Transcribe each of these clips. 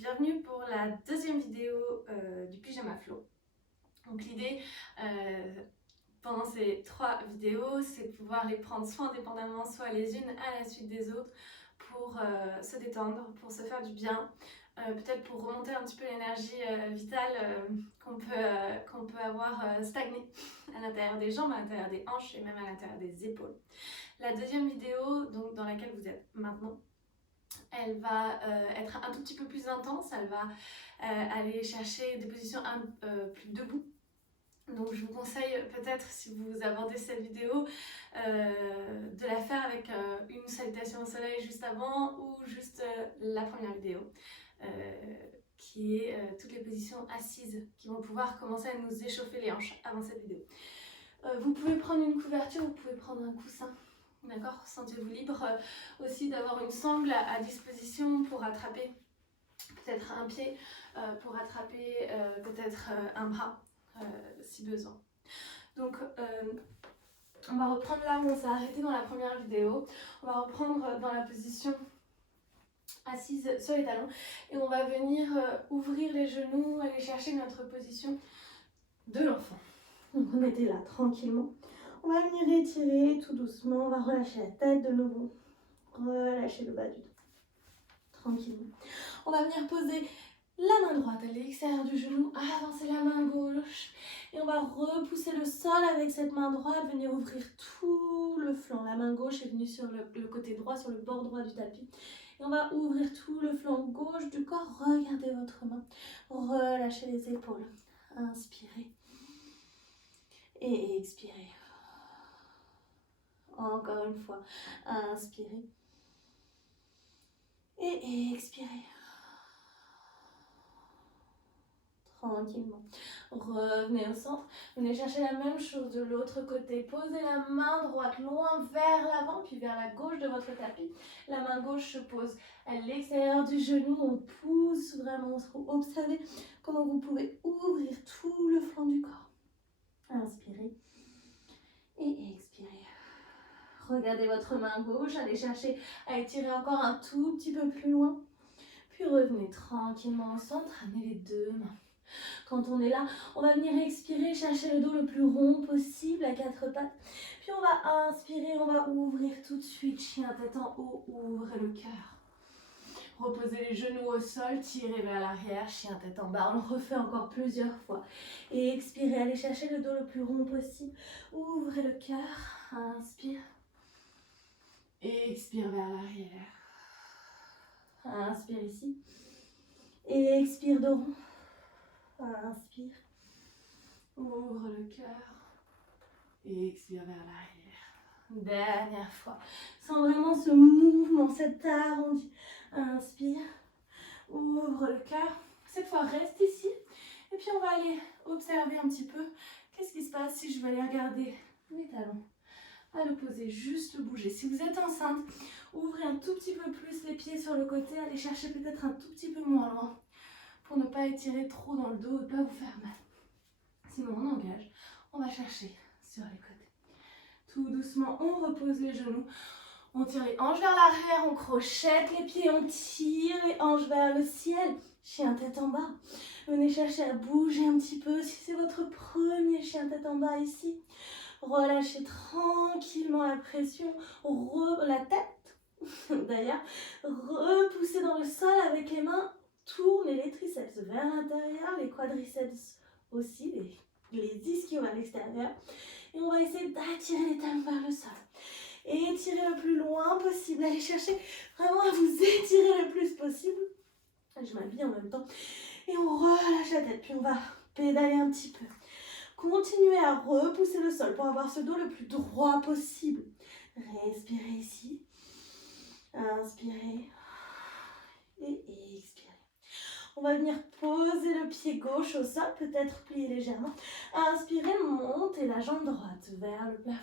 Bienvenue pour la deuxième vidéo du pyjama flow. Donc l'idée pendant ces 3 vidéos, c'est de pouvoir les prendre soit indépendamment, soit les unes à la suite des autres pour se détendre, pour se faire du bien, peut-être pour remonter un petit peu l'énergie vitale qu'on peut avoir stagnée à l'intérieur des jambes, à l'intérieur des hanches et même à l'intérieur des épaules. La deuxième vidéo, donc, dans laquelle vous êtes maintenant, elle va être un tout petit peu plus intense, elle va aller chercher des positions plus debout. Donc je vous conseille peut-être, si vous abordez cette vidéo, de la faire avec une salutation au soleil juste avant ou juste la première vidéo, qui est toutes les positions assises qui vont pouvoir commencer à nous échauffer les hanches avant cette vidéo. Vous pouvez prendre une couverture, vous pouvez prendre un coussin. D'accord, sentez-vous libre aussi d'avoir une sangle à disposition pour attraper peut-être un pied, pour attraper peut-être un bras si besoin. Donc on va reprendre là où on s'est arrêté dans la première vidéo. On va reprendre dans la position assise sur les talons et on va venir ouvrir les genoux, aller chercher notre position de l'enfant. Donc on était là tranquillement. On va venir étirer tout doucement, on va relâcher la tête de nouveau, relâcher le bas du dos, tranquillement. On va venir poser la main droite à l'extérieur du genou, avancer la main gauche et on va repousser le sol avec cette main droite, venir ouvrir tout le flanc. La main gauche est venue sur le côté droit, sur le bord droit du tapis. Et on va ouvrir tout le flanc gauche du corps, regardez votre main, relâchez les épaules, inspirez et expirez. Encore une fois, inspirez et expirez. Tranquillement. Revenez au centre. Venez chercher la même chose de l'autre côté. Posez la main droite loin vers l'avant, puis vers la gauche de votre tapis. La main gauche se pose à l'extérieur du genou. On pousse vraiment. Observez comment vous pouvez ouvrir tout le flanc du corps. Inspirez et expirez. Regardez votre main gauche, allez chercher à étirer encore un tout petit peu plus loin. Puis revenez tranquillement au centre, amenez les deux mains. Quand on est là, on va venir expirer, chercher le dos le plus rond possible à 4 pattes. Puis on va inspirer, on va ouvrir tout de suite, chien tête en haut, ouvrez le cœur. Reposez les genoux au sol, tirez vers l'arrière, chien tête en bas. On le refait encore plusieurs fois. Et expirez, allez chercher le dos le plus rond possible. Ouvrez le cœur, inspire. Et expire vers l'arrière. Inspire ici. Et expire de rond. Inspire. Ouvre le cœur. Et expire vers l'arrière. Dernière fois. Sens vraiment ce mouvement, cet arrondi. Inspire. Ouvre le cœur. Cette fois, reste ici. Et puis, on va aller observer un petit peu. Qu'est-ce qui se passe si je vais aller regarder mes talons à l'opposé, juste bouger. Si vous êtes enceinte, ouvrez un tout petit peu plus les pieds sur le côté, allez chercher peut-être un tout petit peu moins loin pour ne pas étirer trop dans le dos et ne pas vous faire mal. Sinon on engage, on va chercher sur les côtés. Tout doucement, on repose les genoux, on tire les hanches vers l'arrière, on crochette les pieds, on tire les hanches vers le ciel. Chien tête en bas. Venez chercher à bouger un petit peu si c'est votre premier chien tête en bas ici. Relâchez tranquillement la pression, la tête d'ailleurs, repoussez dans le sol avec les mains, tournez les triceps vers l'intérieur, les quadriceps aussi, les ischios à l'extérieur. Et on va essayer d'attirer les talons vers le sol. Et étirez le plus loin possible, allez chercher vraiment à vous étirer le plus possible. Je m'habille en même temps. Et on relâche la tête, puis on va pédaler un petit peu. Continuez à repousser le sol pour avoir ce dos le plus droit possible. Respirez ici. Inspirez. Et expirez. On va venir poser le pied gauche au sol, peut-être plier légèrement. Inspirez, montez la jambe droite vers le plafond.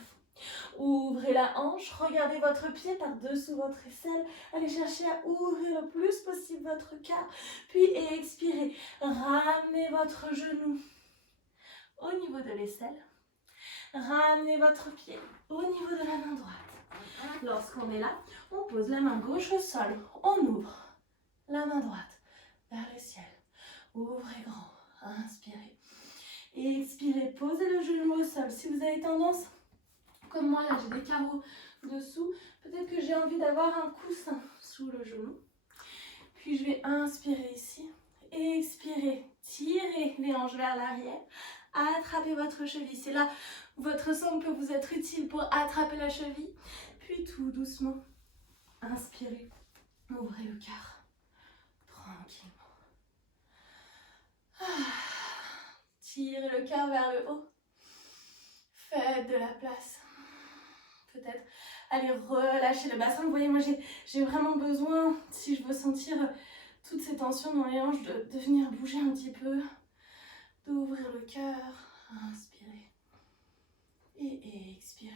Ouvrez la hanche, regardez votre pied par-dessous votre aisselle. Allez chercher à ouvrir le plus possible votre cœur. Puis expirez. Ramenez votre genou au niveau de l'aisselle. Ramenez votre pied au niveau de la main droite. Lorsqu'on est là, on pose la main gauche au sol. On ouvre la main droite vers sol. Si vous avez tendance, comme moi là j'ai des carreaux dessous, peut-être que j'ai envie d'avoir un coussin sous le genou. Puis je vais inspirer ici, expirer, tirer les hanches vers l'arrière, attrapez votre cheville. C'est là où votre sang peut vous être utile pour attraper la cheville. Puis tout doucement, inspirez, ouvrez le cœur, tranquillement. Tirez le cœur vers le haut, faites de la place. Peut-être allez relâcher le bassin. Vous voyez, moi j'ai vraiment besoin, si je veux sentir toutes ces tensions dans les hanches, de venir bouger un petit peu, d'ouvrir le cœur, inspirez et expirez.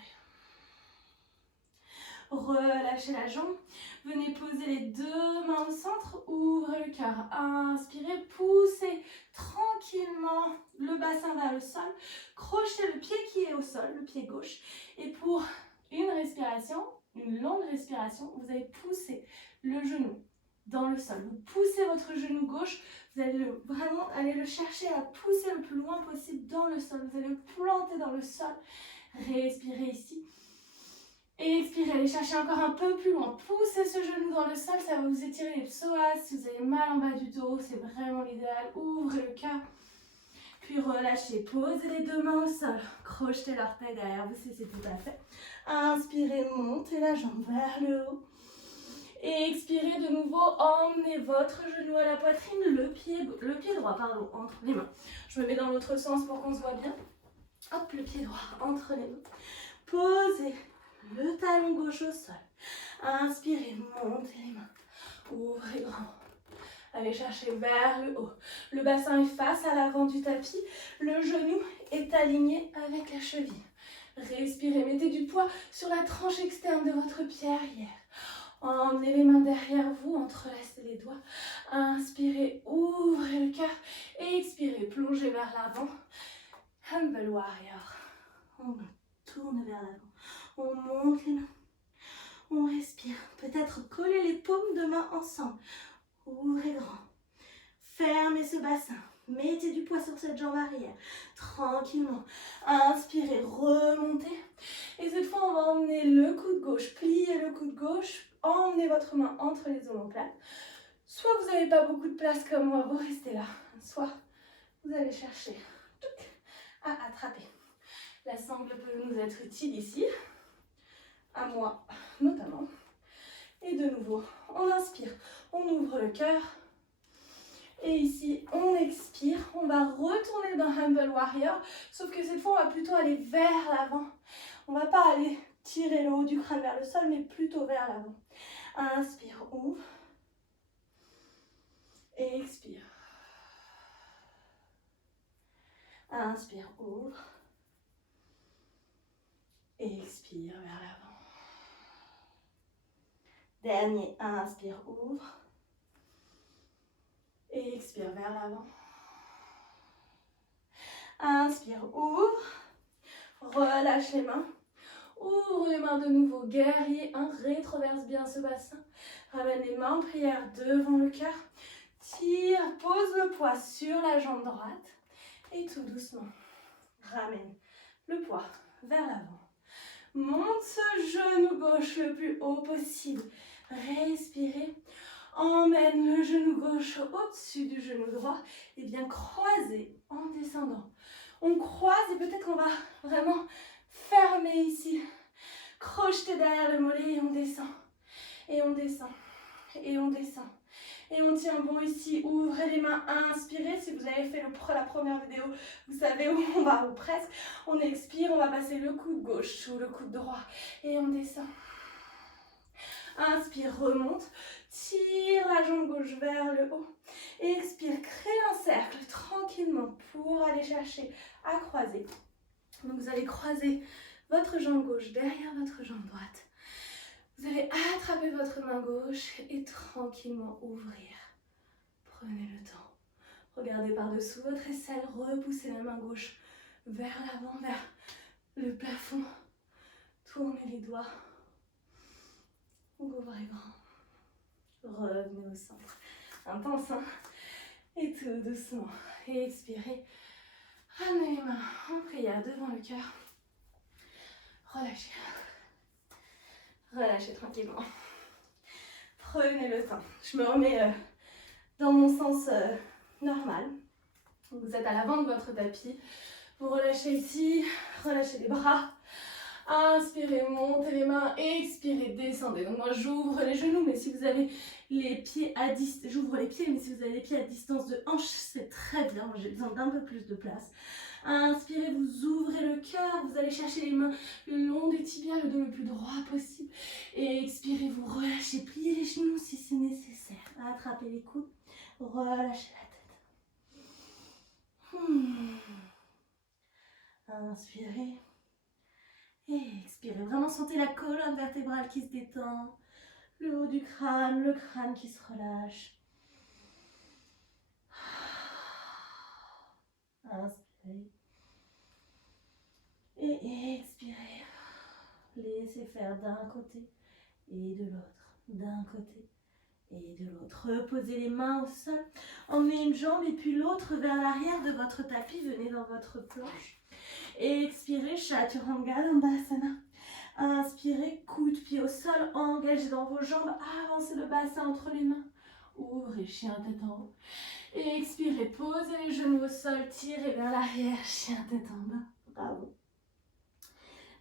Relâchez la jambe, venez poser les deux mains au centre, ouvrez le cœur, inspirez, poussez tranquillement le bassin vers le sol, crochetez le pied qui est au sol, le pied gauche, et pour une respiration, une longue respiration, vous allez pousser le genou dans le sol. Vous poussez votre genou gauche, vous allez vraiment aller le chercher à pousser le plus loin possible dans le sol. Vous allez le planter dans le sol. Respirez ici. Et expirez, allez chercher encore un peu plus loin. Poussez ce genou dans le sol, ça va vous étirer les psoas. Si vous avez mal en bas du dos, c'est vraiment l'idéal. Ouvrez le cœur. Puis relâchez, posez les deux mains au sol. Crochetez l'orteil derrière vous si c'est tout à fait. Inspirez, montez la jambe vers le haut. Et expirez de nouveau, emmenez votre genou à la poitrine, le pied droit, entre les mains. Je me mets dans l'autre sens pour qu'on se voit bien. Hop, le pied droit entre les mains. Posez le talon gauche au sol. Inspirez, montez les mains. Ouvrez grand. Allez chercher vers le haut. Le bassin est face à l'avant du tapis. Le genou est aligné avec la cheville. Respirez, mettez du poids sur la tranche externe de votre pied arrière. Emmenez les mains derrière vous, entrelacez les doigts. Inspirez, ouvrez le cœur. Expirez, plongez vers l'avant. Humble Warrior. On tourne vers l'avant. On monte les mains. On respire. Peut-être coller les paumes de main ensemble. Ouvrez grand. Fermez ce bassin. Mettez du poids sur cette jambe arrière. Tranquillement. Inspirez, remontez. Et cette fois, on va emmener le coude gauche. Pliez le coude gauche. Emmenez votre main entre les omoplates. Soit vous n'avez pas beaucoup de place comme moi, vous restez là. Soit vous allez chercher à attraper. La sangle peut nous être utile ici. À moi notamment. Et de nouveau, on inspire. On ouvre le cœur. Et ici, on expire. On va retourner dans Humble Warrior. Sauf que cette fois, on va plutôt aller vers l'avant. On ne va pas aller tirer le haut du crâne vers le sol, mais plutôt vers l'avant. Inspire, ouvre. Et expire. Inspire, ouvre. Et expire vers l'avant. Dernier, inspire, ouvre. Et expire vers l'avant. Inspire, ouvre. Relâche les mains. Ouvre les mains de nouveau. Guerrier 1, rétroverse bien ce bassin. Ramène les mains en prière devant le cœur. Tire, pose le poids sur la jambe droite. Et tout doucement, ramène le poids vers l'avant. Monte ce genou gauche le plus haut possible. Respirez. Emmène le genou gauche au-dessus du genou droit. Et bien croisez en descendant. On croise et peut-être qu'on va vraiment fermer ici. Crocheter derrière le mollet et on descend. Et on descend. Et on descend. Et on tient bon ici. Ouvrez les mains. Inspirez. Si vous avez fait la première vidéo, vous savez où on va, ou presque. On expire. On va passer le coude gauche sous le coude droit. Et on descend. Inspire, remonte. Tire la jambe gauche vers le haut. Expire, crée un cercle tranquillement pour aller chercher à croiser. Donc vous allez croiser votre jambe gauche derrière votre jambe droite. Vous allez attraper votre main gauche et tranquillement ouvrir. Prenez le temps. Regardez par-dessous votre aisselle. Repoussez la main gauche vers l'avant, vers le plafond. Tournez les doigts. Ouvrez grand. Revenez au centre. Intense, hein? Et tout doucement. Et expirez. Ramenez les mains en prière devant le cœur. relâchez. Relâchez tranquillement. Prenez le temps. Je me remets dans mon sens normal. Vous êtes à l'avant de votre tapis. Vous relâchez ici, relâchez les bras. Inspirez, montez les mains, expirez, descendez. Donc moi j'ouvre les genoux, mais si vous avez les pieds à distance, j'ouvre les pieds, mais si vous avez les pieds à distance de hanche, c'est très bien. Moi j'ai besoin d'un peu plus de place. Inspirez, vous ouvrez le cœur, vous allez chercher les mains le long des tibias, le dos le plus droit possible. Et expirez, vous relâchez, pliez les genoux si c'est nécessaire. Attrapez les coudes, relâchez la tête. Inspirez. Et expirez. Vraiment sentez la colonne vertébrale qui se détend. Le haut du crâne, le crâne qui se relâche. Inspirez. Et expirez. Laissez faire d'un côté et de l'autre. D'un côté et de l'autre. Reposez les mains au sol. Emmenez une jambe et puis l'autre vers l'arrière de votre tapis. Venez dans votre planche. Et expirez, Chaturanga Dandasana. Inspirez, coup de pied au sol, engagez dans vos jambes, avancez le bassin entre les mains. Ouvrez, chien tête en haut. Et expirez, posez les genoux au sol, tirez vers l'arrière, chien tête en bas. Bravo.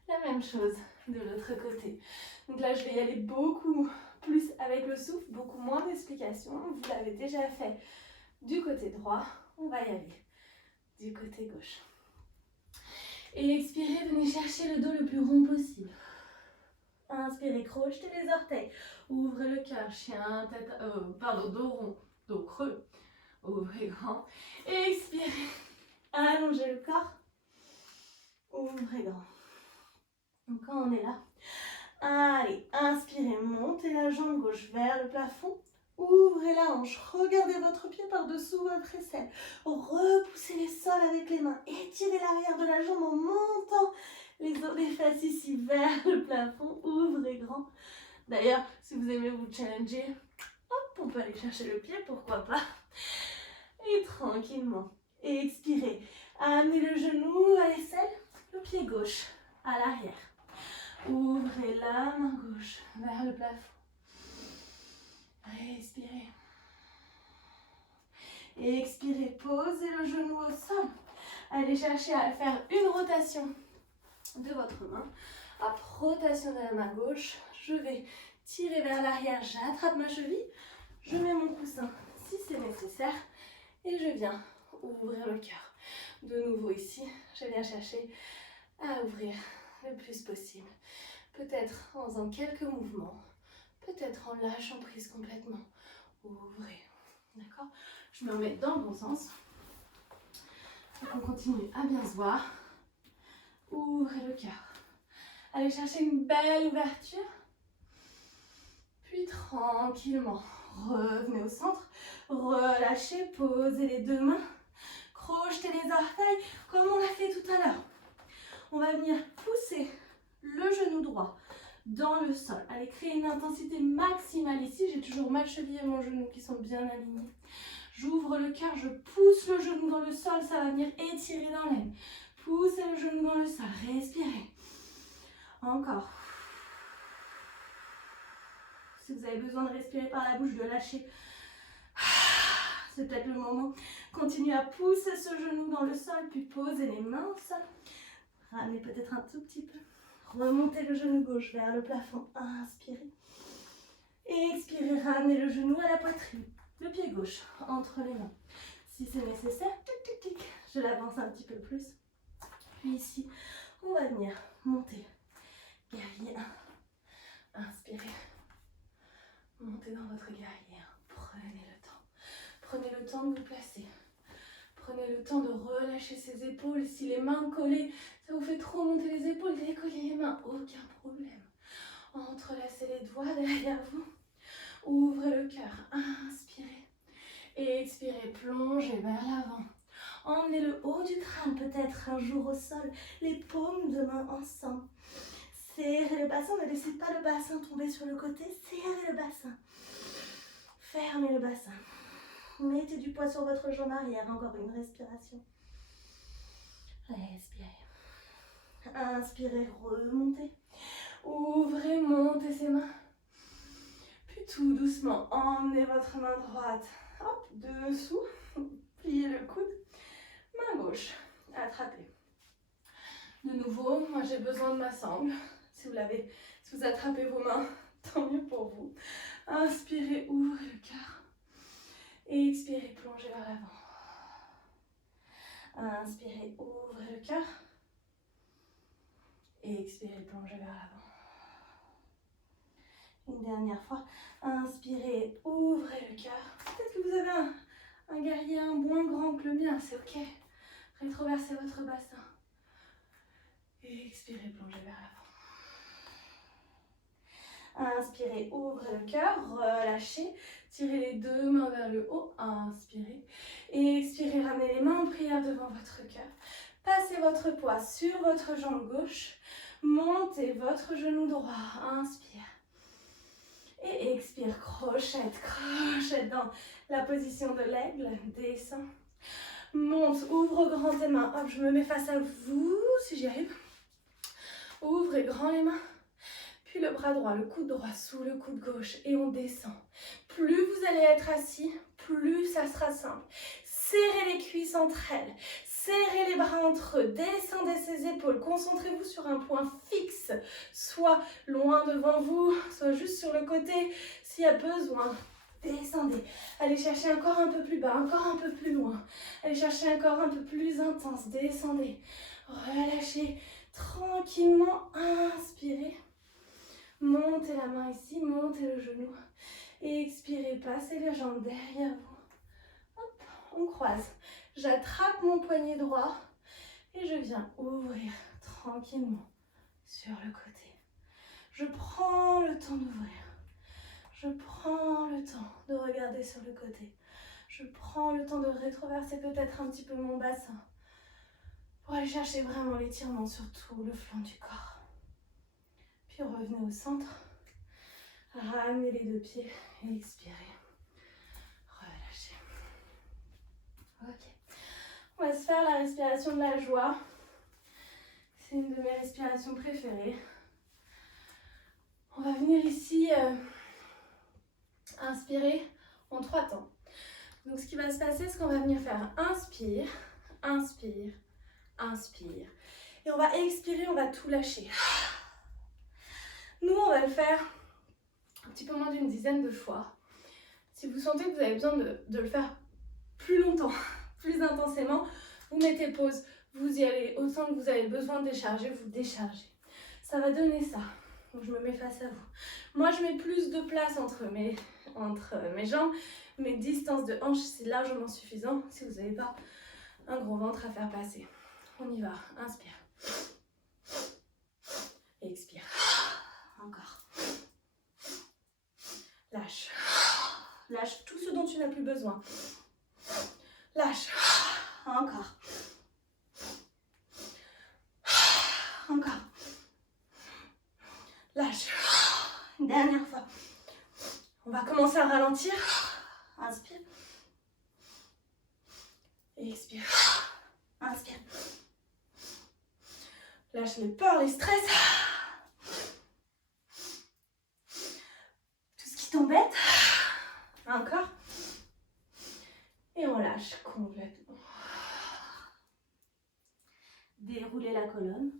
La même chose de l'autre côté. Donc là, je vais y aller beaucoup plus avec le souffle, beaucoup moins d'explications. Vous l'avez déjà fait du côté droit. On va y aller du côté gauche. Et expirez, venez chercher le dos le plus rond possible. Inspirez, crochetez les orteils. Ouvrez le cœur, chien, tête, dos rond, dos creux. Ouvrez grand. Et expirez. Allongez le corps. Ouvrez grand. Donc quand on est là, allez, inspirez, montez la jambe gauche vers le plafond. Ouvrez la hanche, regardez votre pied par-dessous votre aisselle. Repoussez les sols avec les mains. Étirez l'arrière de la jambe en montant les os des fesses ici vers le plafond. Ouvrez grand. D'ailleurs, si vous aimez vous challenger, hop, on peut aller chercher le pied, pourquoi pas. Et tranquillement. Et expirez. Amenez le genou à l'aisselle, le pied gauche à l'arrière. Ouvrez la main gauche vers le plafond. Respirez. Et expirez, posez le genou au sol. Allez chercher à faire une rotation de votre main. Hop, rotation de la main gauche. Je vais tirer vers l'arrière, j'attrape ma cheville. Je mets mon coussin si c'est nécessaire. Et je viens ouvrir le cœur. De nouveau ici, je viens chercher à ouvrir le plus possible. Peut-être en faisant quelques mouvements. Peut-être en lâchant prise complètement. Ouvrez. D'accord? Je me remets dans le bon sens. Donc on continue à bien se voir. Ouvrez le cœur. Allez chercher une belle ouverture. Puis tranquillement, revenez au centre. Relâchez, posez les deux mains. Crochetez les orteils comme on l'a fait tout à l'heure. On va venir pousser le genou droit dans le sol. Allez, créer une intensité maximale ici. J'ai toujours ma cheville et mon genou qui sont bien alignés. J'ouvre le cœur, je pousse le genou dans le sol. Ça va venir étirer dans l'aine. Poussez le genou dans le sol. Respirez. Encore. Si vous avez besoin de respirer par la bouche, de lâcher, c'est peut-être le moment. Continuez à pousser ce genou dans le sol, puis posez les mains au sol. Ramenez peut-être un tout petit peu. Remontez le genou gauche vers le plafond. Inspirez. Et expirez, ramenez le genou à la poitrine. Le pied gauche entre les mains. Si c'est nécessaire, tic, tic, tic, je l'avance un petit peu plus. Puis ici, on va venir monter. Guerrier 1. Inspirez. Montez dans votre guerrier 1. Prenez le temps. Prenez le temps de vous placer. Prenez le temps de relâcher ses épaules. Si les mains collées, ça vous fait trop monter les épaules, décollez les mains, aucun problème. Entrelacez les doigts derrière vous. Ouvrez le cœur. Inspirez. Et expirez, plongez vers l'avant. Emmenez le haut du crâne peut-être un jour au sol. Les paumes de main ensemble. Serrez le bassin, ne laissez pas le bassin tomber sur le côté. Serrez le bassin. Fermez le bassin. Mettez du poids sur votre jambe arrière. Encore une respiration. Respirez. Inspirez, remontez. Ouvrez, montez ces mains. Puis tout doucement, emmenez votre main droite. Hop, dessous. Pliez le coude. Main gauche, attrapez. De nouveau, moi j'ai besoin de ma sangle. Si vous attrapez vos mains, tant mieux pour vous. Inspirez, ouvrez le cœur. Et expirez, plongez vers l'avant. Inspirez, ouvrez le cœur. Et expirez, plongez vers l'avant. Une dernière fois. Inspirez, ouvrez le cœur. Peut-être que vous avez un guerrier moins grand que le mien, c'est ok. Rétroversez votre bassin. Et expirez, plongez vers l'avant. Inspirez, ouvrez le cœur, relâchez. Tirez les deux mains vers le haut. Inspirez. Et expirez, ramenez les mains en prière devant votre cœur. Passez votre poids sur votre jambe gauche. Montez votre genou droit. Inspire. Et expire, crochette, crochette dans la position de l'aigle. Descends. Monte, ouvre grand tes mains. Hop, je me mets face à vous si j'y arrive. Ouvrez grand les mains. Puis le bras droit, le coude droit sous le coude gauche. Et on descend. Plus vous allez être assis, plus ça sera simple. Serrez les cuisses entre elles. Serrez les bras entre eux, descendez ces épaules, concentrez-vous sur un point fixe, soit loin devant vous, soit juste sur le côté, s'il y a besoin. Descendez, allez chercher encore un peu plus bas, encore un peu plus loin, allez chercher encore un peu plus intense, descendez, relâchez tranquillement, inspirez, montez la main ici, montez le genou, et expirez, passez les jambes derrière vous, hop, on croise. J'attrape mon poignet droit et je viens ouvrir tranquillement sur le côté. Je prends le temps d'ouvrir. Je prends le temps de regarder sur le côté. Je prends le temps de rétroverser peut-être un petit peu mon bassin pour aller chercher vraiment l'étirement sur tout le flanc du corps. Puis revenez au centre. Ramenez les deux pieds et expirez. Relâchez. Ok. On va se faire la respiration de la joie. C'est une de mes respirations préférées. On va venir ici inspirer en 3 temps. Donc ce qui va se passer, c'est qu'on va venir faire inspire, inspire, inspire. Et on va expirer, on va tout lâcher. Nous, on va le faire un petit peu moins d'une dizaine de fois. Si vous sentez que vous avez besoin de le faire plus longtemps, plus intensément, vous mettez pause, vous y allez autant que vous avez besoin de décharger, vous déchargez. Ça va donner ça. Donc je me mets face à vous. Moi je mets plus de place entre mes jambes, mes distances de hanches, c'est largement suffisant si vous n'avez pas un gros ventre à faire passer. On y va, inspire. Expire. Encore. Lâche. Lâche tout ce dont tu n'as plus besoin. Lâche. Encore. Encore. Lâche. Une dernière fois. On va commencer à ralentir. Inspire. Et expire. Inspire. Lâche les peurs, les stress. Tout ce qui t'embête. Encore. Et on lâche complètement. Déroulez la colonne.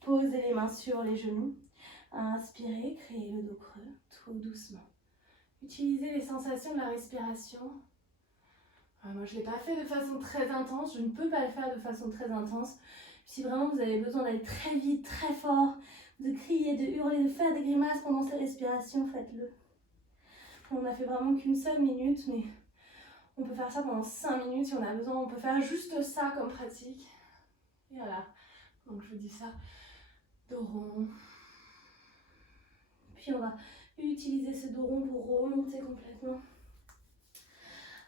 Posez les mains sur les genoux. Inspirez, créez le dos creux, tout doucement. Utilisez les sensations de la respiration. Moi, je ne l'ai pas fait de façon très intense. Je ne peux pas le faire de façon très intense. Si vraiment vous avez besoin d'aller très vite, très fort, de crier, de hurler, de faire des grimaces pendant ces respirations, faites-le. On n'a fait vraiment qu'une seule minute, mais on peut faire ça pendant 5 minutes si on a besoin. On peut faire juste ça comme pratique. Et voilà. Donc je vous dis ça. Dos rond. Puis on va utiliser ce dos rond pour remonter complètement.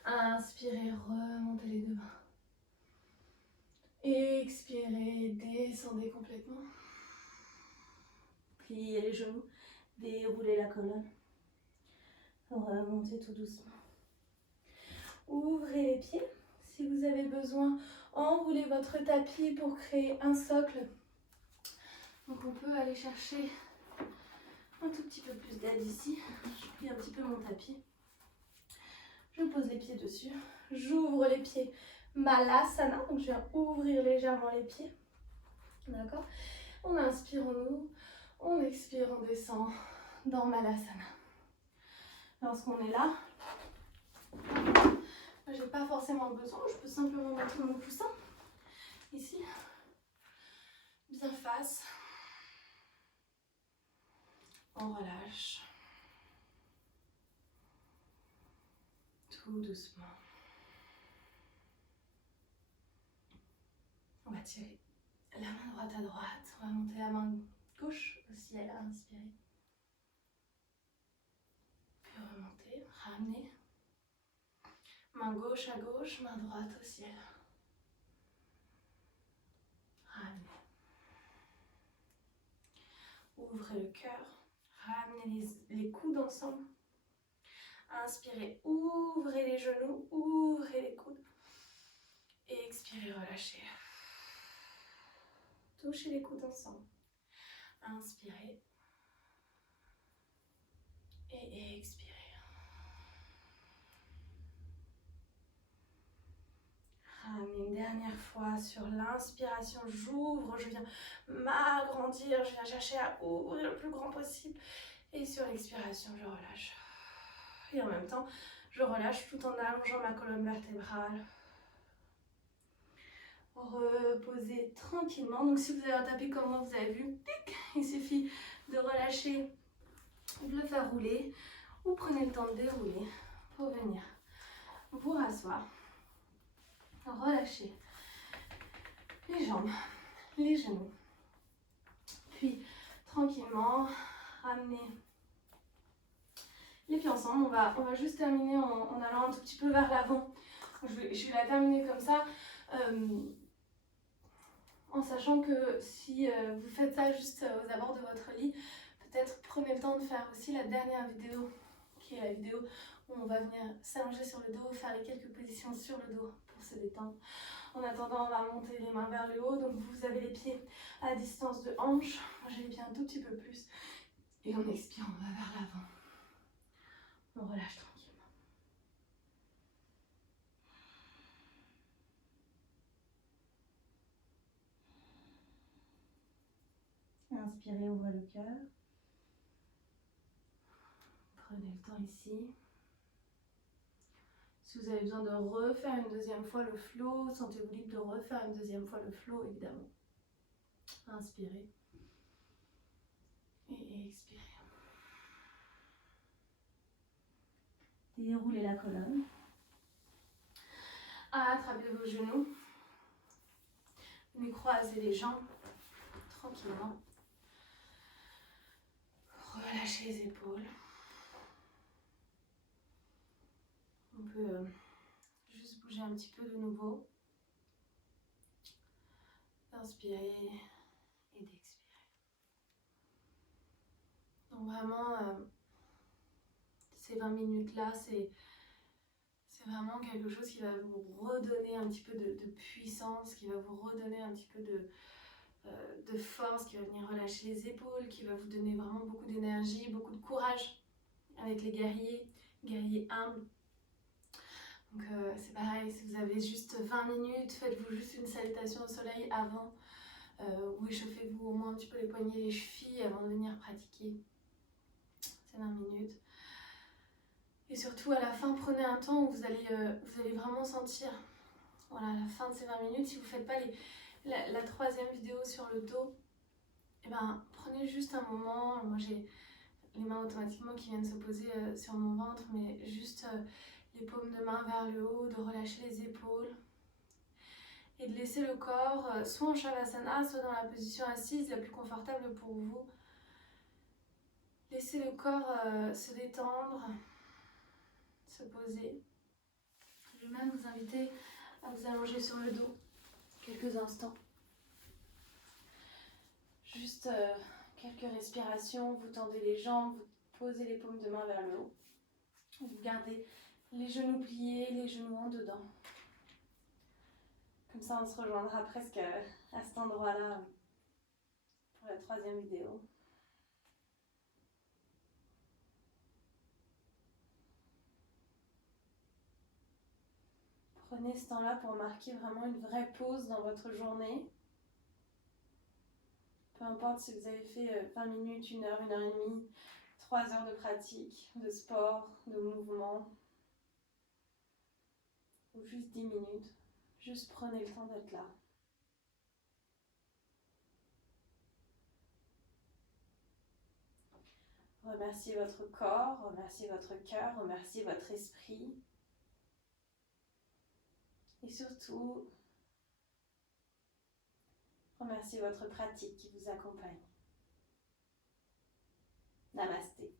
Inspirez, remontez les deux mains. Expirez, descendez complètement. Pliez les genoux, déroulez la colonne. Remontez tout doucement. Ouvrez les pieds. Si vous avez besoin, enroulez votre tapis pour créer un socle Donc on peut aller chercher un tout petit peu plus d'aide ici. Je plie un petit peu mon tapis. Je pose les pieds dessus. J'ouvre les pieds. Malasana. Donc je viens ouvrir légèrement les pieds. D'accord? On inspire, on ouvre. On expire, on descend dans Malasana. Lorsqu'on est là, j'ai pas forcément besoin. Je peux simplement mettre mon coussin ici. Bien face. On relâche. Tout doucement. On va tirer la main droite à droite. On va monter la main gauche au ciel à inspirer. Puis remonter, ramener. Main gauche à gauche, main droite au ciel. Ramener. Ouvrez le cœur. Ramenez les coudes ensemble. Inspirez, ouvrez les genoux, ouvrez les coudes. Et expirez, relâchez. Touchez les coudes ensemble. Inspirez. Et expirez. Ramenez une dernière fois sur l'inspiration. J'ouvre, je viens m'agrandir, je viens chercher à ouvrir le plus grand possible. Et sur l'expiration, je relâche. Et en même temps, je relâche tout en allongeant ma colonne vertébrale. Reposez tranquillement. Donc si vous avez un tapis comme moi, vous avez vu, tic, il suffit de relâcher, de le faire rouler. Ou prenez le temps de dérouler pour venir vous rasseoir. Relâchez les jambes, les genoux. Puis tranquillement, ramenez les pieds ensemble. On va juste terminer en allant un tout petit peu vers l'avant. Je vais la terminer comme ça. En sachant que si vous faites ça juste aux abords de votre lit, peut-être prenez le temps de faire aussi la dernière vidéo, qui est la vidéo où on va venir s'allonger sur le dos, faire les quelques positions sur le dos pour se détendre. En attendant, on va monter les mains vers le haut, donc vous avez les pieds à distance de hanche. Moi j'ai les pieds un tout petit peu plus. Et on expire, on va vers l'avant. On relâche tranquillement. Inspirez, ouvrez le cœur. Prenez le temps ici. Si vous avez besoin de refaire une deuxième fois le flow, sentez-vous libre de refaire une deuxième fois le flow, évidemment. Inspirez. Et expirez. Déroulez la colonne. Attrapez vos genoux. Venez croiser les jambes tranquillement. Relâchez les épaules. On peut juste bouger un petit peu de nouveau. D'inspirer et d'expirer. Donc vraiment, ces 20 minutes-là, c'est vraiment quelque chose qui va vous redonner un petit peu de puissance, qui va vous redonner un petit peu de force, qui va venir relâcher les épaules, qui va vous donner vraiment beaucoup d'énergie, beaucoup de courage avec les guerriers humbles. Donc c'est pareil, si vous avez juste 20 minutes, faites-vous juste une salutation au soleil avant, ou échauffez-vous au moins un petit peu les poignets et les chevilles avant de venir pratiquer ces 20 minutes. Et surtout à la fin, prenez un temps où vous allez vraiment sentir, voilà, à la fin de ces 20 minutes, si vous ne faites pas la troisième vidéo sur le dos, et ben, prenez juste un moment. Moi j'ai les mains automatiquement qui viennent se poser sur mon ventre, mais juste les paumes de main vers le haut, de relâcher les épaules et de laisser le corps soit en Shavasana, soit dans la position assise la plus confortable pour vous. Laissez le corps se détendre, se poser. Je vais même vous inviter à vous allonger sur le dos quelques instants. Juste quelques respirations, vous tendez les jambes, vous posez les paumes de main vers le haut. Vous gardez les genoux pliés, les genoux en dedans. Comme ça, on se rejoindra presque à cet endroit-là pour pour la 3e vidéo. Prenez ce temps-là pour marquer vraiment une vraie pause dans votre journée. Peu importe si vous avez fait 20 minutes, 1 heure, 1 heure et demie, 3 heures de pratique, de sport, de mouvement, ou juste 10 minutes. Juste prenez le temps d'être là. Remerciez votre corps, remerciez votre cœur, remerciez votre esprit. Et surtout, remerciez votre pratique qui vous accompagne. Namasté.